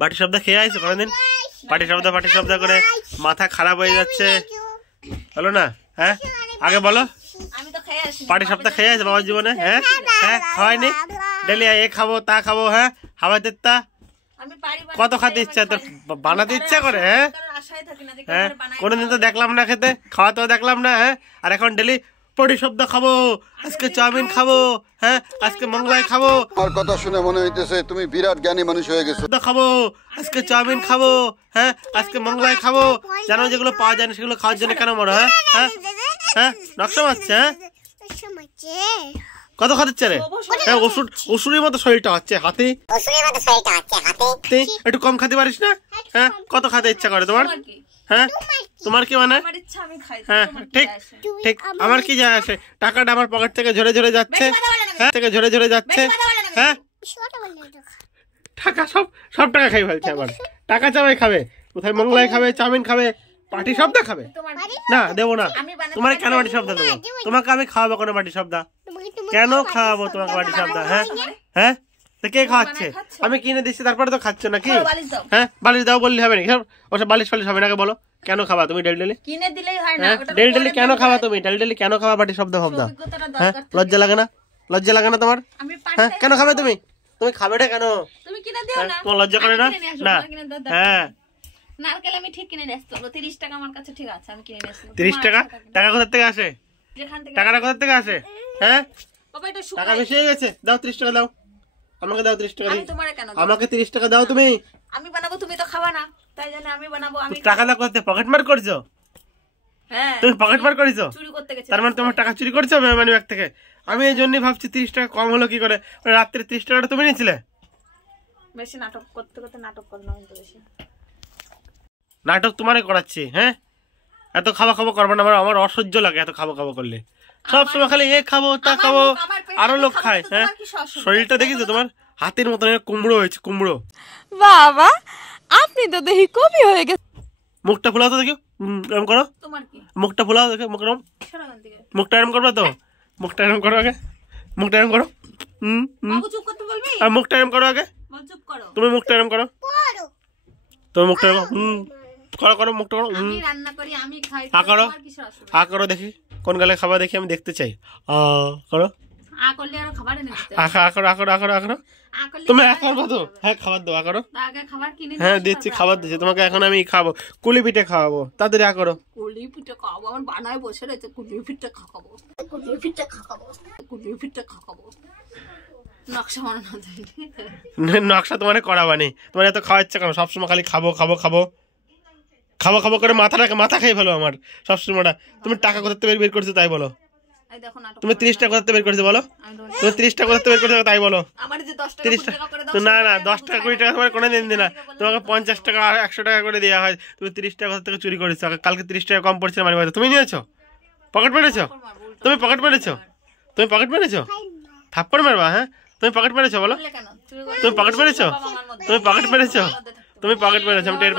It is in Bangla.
বাটি শব্দ খেয়ে আইছো কোনদিন? পাটি শব্দ করে মাথা খারাপ হয়ে যাচ্ছে, বলো না? হ্যাঁ আগে বলো, পাটি শব্দ খেয়ে আছে বাবার জীবনে? হ্যাঁ হ্যাঁ খাওয়াইনি? ডেলি এ খাবো তা খাবো, হ্যাঁ হাওয়া দেত্তা কত খাতে ইচ্ছা তোর, বানাতে ইচ্ছা করে? হ্যাঁ হ্যাঁ কোনোদিন তো দেখলাম না খেতে, খাওয়াতেও দেখলাম না। হ্যাঁ আর এখন ডেলি পটি শব্দ খাবো, আজকে চাউমিন খাবো, হ্যাঁ আজকে মোগলাই খাবো। আমার কথা শুনে মনে হইতেছে তুমি বিরাট জ্ঞানী মানুষ হয়ে গেছো। খাবো আজকে চাউমিন খাবো, হ্যাঁ আজকে মোগলাই খাবো। জানো যেগুলো পাওয়া যায় না সেগুলো খাওয়ার জন্য কেন মরো? হ্যাঁ হ্যাঁ হ্যাঁ নকশা মারছে। হ্যাঁ কত খাচ্ছে রে? হ্যাঁ ওষুধের মতো শরীরটা হচ্ছে, হাতি একটু কম খেতে পারিস না? হ্যাঁ কত খেতে ইচ্ছা করে তোমার? হ্যাঁ তোমার কি মানে? হ্যাঁ ঠিক ঠিক, আমার কি যায় আসে? টাকাটা আমার পকেট থেকে ঝরে ঝরে যাচ্ছে, হ্যাঁ থেকে ঝরে ঝরে যাচ্ছে। হ্যাঁ টাকা সব টাকা খাই ফেলছে আমার। টাকা চাওয়াই খাবে, কোথায় মোগলাই খাবে, চাউমিন খাবে, পাটি শব্দ খাবে? না দেবো না। তোমার কেন বাটি শব্দ দেবো? তোমাকে আমি খাওয়াবো কোনো বাটি শব্দ? কেন খাওয়াবো তোমাকে বাটি শব্দ? হ্যাঁ হ্যাঁ কে খাওয়াচ্ছে? আমি কিনে দিচ্ছি তারপরে তো খাচ্ছ নাকি? হ্যাঁ বালিশ দাও বললে হবে নাকি? ওসব বালিশ ফালিশ হবে না, বলো কেন খাবা তুমি ডেলি? ডেলি কেন খাবা তুমি? ডেলি কেন খাবা বাটি শব্দ ভাবনা? হ্যাঁ লজ্জা লাগে না? লজ্জা লাগে না তোমার? হ্যাঁ কেন খাবে তুমি? তুমি খাবে না কেন? তোমার লজ্জা করে না? না হ্যাঁ নারকেল আমি ঠিক কিনে নিয়ে আসতে হবে। 30 টাকা আমার কাছে ঠিক আছে, আমি কিনে নিয়ে আসবো। 30 টাকা? টাকা কোথা থেকে আসে? টাকাটা কোথা থেকে আসে? হ্যাঁ টাকা বেশি হয়ে গেছে, দাও 30 টাকা দাও আমাকে, দাও 30 টাকা। আমাকে 30 টাকা দাও তুমি। আমি বানাবো, তুমি তো খাবা না, তাই জন্য আমি বানাবো। আমি টাকা দাও করতে পকেট মার করছো? হ্যাঁ তুমি পকেট মার করেছো? চুরি করতে গেছি। তার মানে তোমার টাকা চুরি করছো মানি ব্যাগ থেকে? আমি এই জন্যই ভাবছি 30 টাকা কম হলো কি করে। রাত্রে 30 টাকাটা তুমি নিয়েছিলে? বেশি নাটক করতে করতে নাটক করলাম তো বেশি। নাটক তোমারই করাচ্ছি। হ্যাঁ এত খাওয়া খাবো করবো না, আমার অসহ্য লাগে এত খাবো খাবো করলে। সব সময় খালি এ খাবো তা খাবো, আরো লোক খায়। হ্যাঁ শরীরটা দেখিছো তোমার? হাতের মতন কুমড়ো হয়েছে, কুমড়ো। বাবা আপনি তো দেখি কবি হয়ে গেছে। মুখটা ফুলাও তো দেখো, এরকম করো। মুখটা ফুলাও দেখো, মুখটা এরকম করবা তো? মুখটা এরকম করো আগে, মুখটা এরকম করো। মুখটা এরকম করো আগে, তুমি মুখটা এরকম করো। তুমি মুখটা এরকম করো করো, মুখটা করো। আ করো, আ করো দেখি কোন গালে খাবার দেখি আমি দেখতে চাই। করো, তুমি করবো তো? হ্যাঁ খাবার দাও, করো। হ্যাঁ দিচ্ছি, খাবার দিচ্ছি তোমাকে। এখন আমি খাবো, কুলি পিঠে খাওয়াবো, তাড়াতাড়ি করো। কুলি পিঠে খাওয়াবো? আমার বানায় বসে রয়েছে, কুলি পিঠে খাওয়াবো, কুলি পিঠে খাওয়াবো, কুলি পিঠে খাওয়াবো। নকশা মানে নকশা তোমার করাবানি? তোমার এত খাওয়া ইচ্ছা কেন? সবসময় খালি খাবো খাবো খাবো খাবো খাবো করে মাথা খেয়ে ফেলো আমার সবসময়টা। তুমি টাকা কোথা থেকে বের করছো তাই বলো? তুমি 30 টাকা কোথা থেকে বের করছো বলো? তুমি 30 টাকা কোথা থেকে বের করছো তাই বলো? 30 টাকা না না, 10 টাকা 20 টাকা তোমার কোনো দিন দিনা, তোমাকে 50 টাকা 100 টাকা করে দেওয়া হয়। তুমি 30 টাকা কোথা থেকে চুরি করেছো? কালকে 30 টাকা কম পড়ছিল মানে তুমি নিয়েছো? পকেট মেরেছো? তুমি পকেট মেরেছো? তুমি পকেট মেরেছো? থাপ্পড় মারবা? হ্যাঁ তুমি পকেট মেরেছো বলো? তুমি পকেট মেরেছো? তুমি পকেট মেরেছো? তুমি পকেট মেরেছো? আমি টের